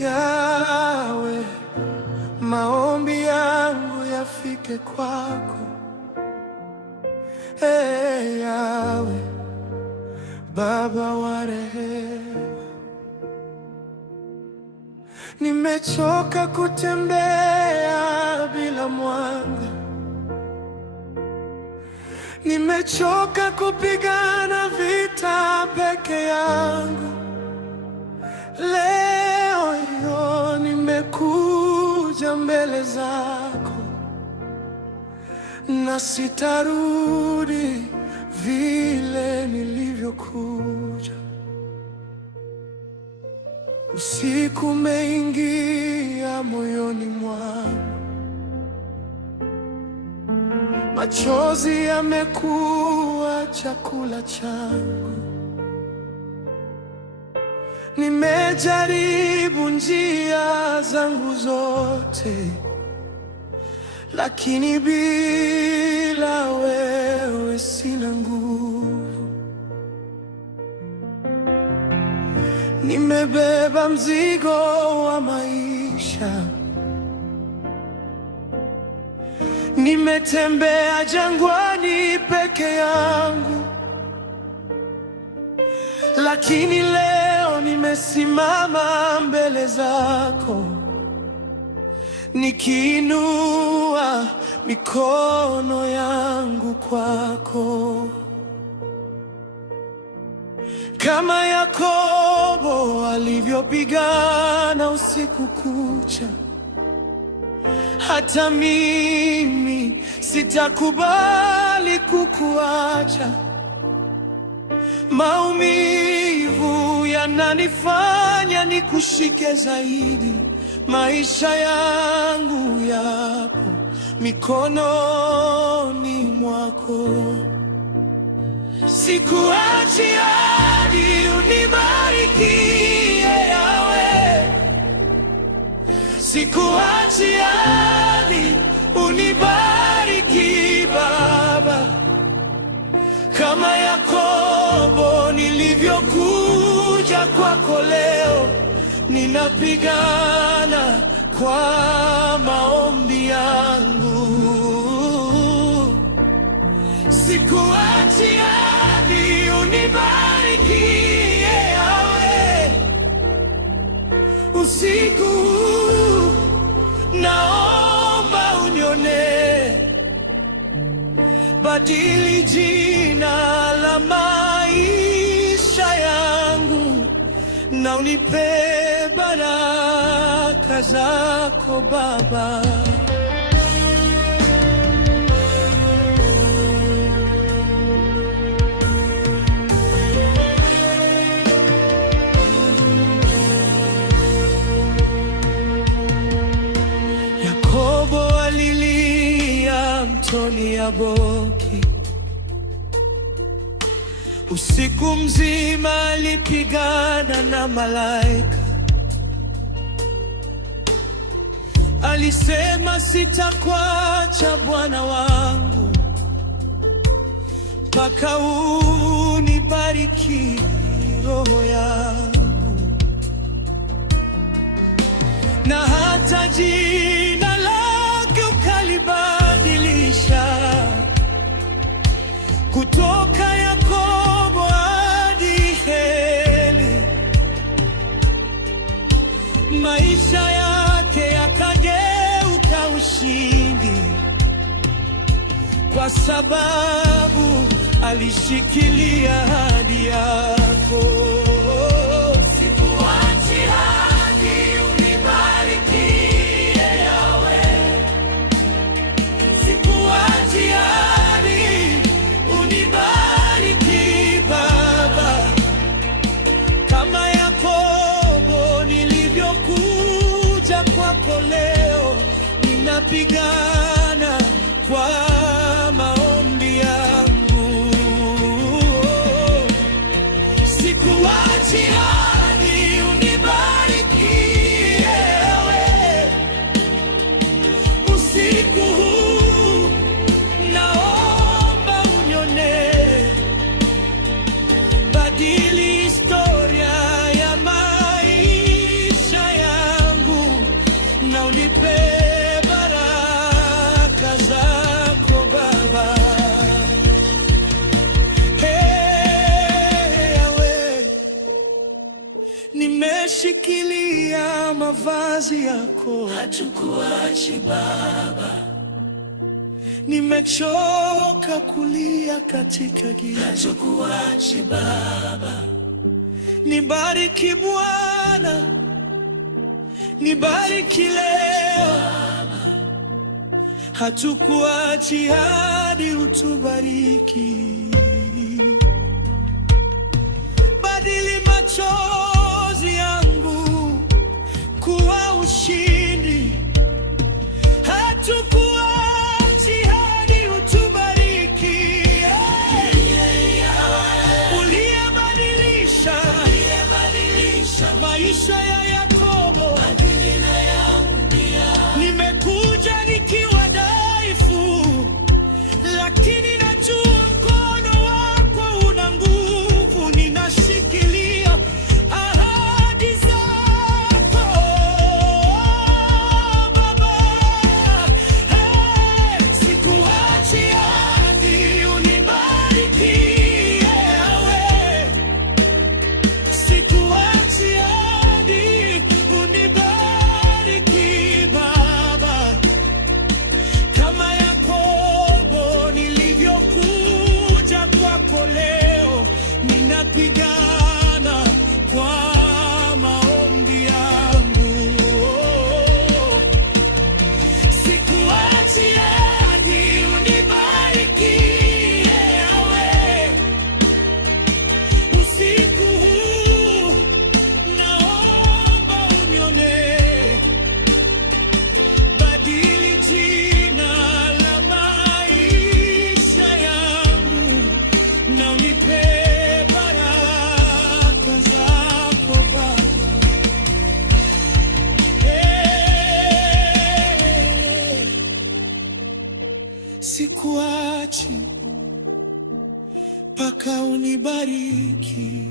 Yawe, maombi yangu yafike kwako. Hey, Yawe, Baba wa rehema, nimechoka kutembea bila mwanga, nimechoka kupigana vita peke yangu. Leo hiyo nimekuja mbele zako, na sitarudi vile nilivyokuja. Usiku umeingia moyoni mwangu, machozi yamekuwa chakula changu. Nimejaribu njia zangu zote, lakini bila wewe sina nguvu. Nimebeba mzigo wa maisha, nimetembea jangwani peke yangu, lakini leo nimesimama mbele zako, nikiinua mikono yangu kwako. Kama Yakobo alivyopigana usiku kucha, hata mimi sitakubali kukuacha. Maumivu yananifanya nikushike zaidi, maisha yangu yapo mikononi mwako. Sikuachi hadi unibarikie Yawe, sikuachi hadi unibariki Baba. Kama Yakobo nilivyokuja kwako leo, ninapigana kwa maombi yangu. Sikuachi hadi unibarikie Yawe. Usiku huu naomba unione, badili jina la maisha yangu, na unipe baraka zako Baba. Yakobo alilia mtoni Yaboki, usiku mzima alipigana na malaika. Alisema, sitakuacha Bwana wangu mpaka unibariki roho yangu, na hata jina lake ukalibadilisha kutoka Yakobo hadi Heli. Maisha yake yakageuka ushindi, kwa sababu alishikilia ahadi yako. Sikuachi hadi unibarikie Yawe, sikuachi hadi unibariki Baba. Kama Yakobo nilivyokuja kwako leo, ninapigana kwa maombi yangu. Sikuachi hadi unibarikie Yawe. Usiku huu naomba unione, badili historia ya maisha yangu. mavazi yako. Hatukuachi Baba. Nimechoka kulia katika giza. Hatukuachi Baba. Nibariki Bwana, nibariki leo. Hatukuachi hadi utubariki. Badili machozi yangu kuwa ushindi. Hatukuachi hadi utubariki. Uliyebadilisha maisha ya Yakobo, nimekuja nikiwa dhaifu, lakini najua mkono wako una nguvu. Ninashikilia ahadi zako Baba. Sikuachi hadi unibariki. Sikuachi hadi unibariki Baba. Kama Yakobo nilivyokuja kwako leo, ninapigana kwa maombi yangu. Sikuachi hadi unibariki. Usiku huu naomba unione. Badili jina la maisha yangu na unipe baraka zako Baba. Sikuachi mpaka unibariki.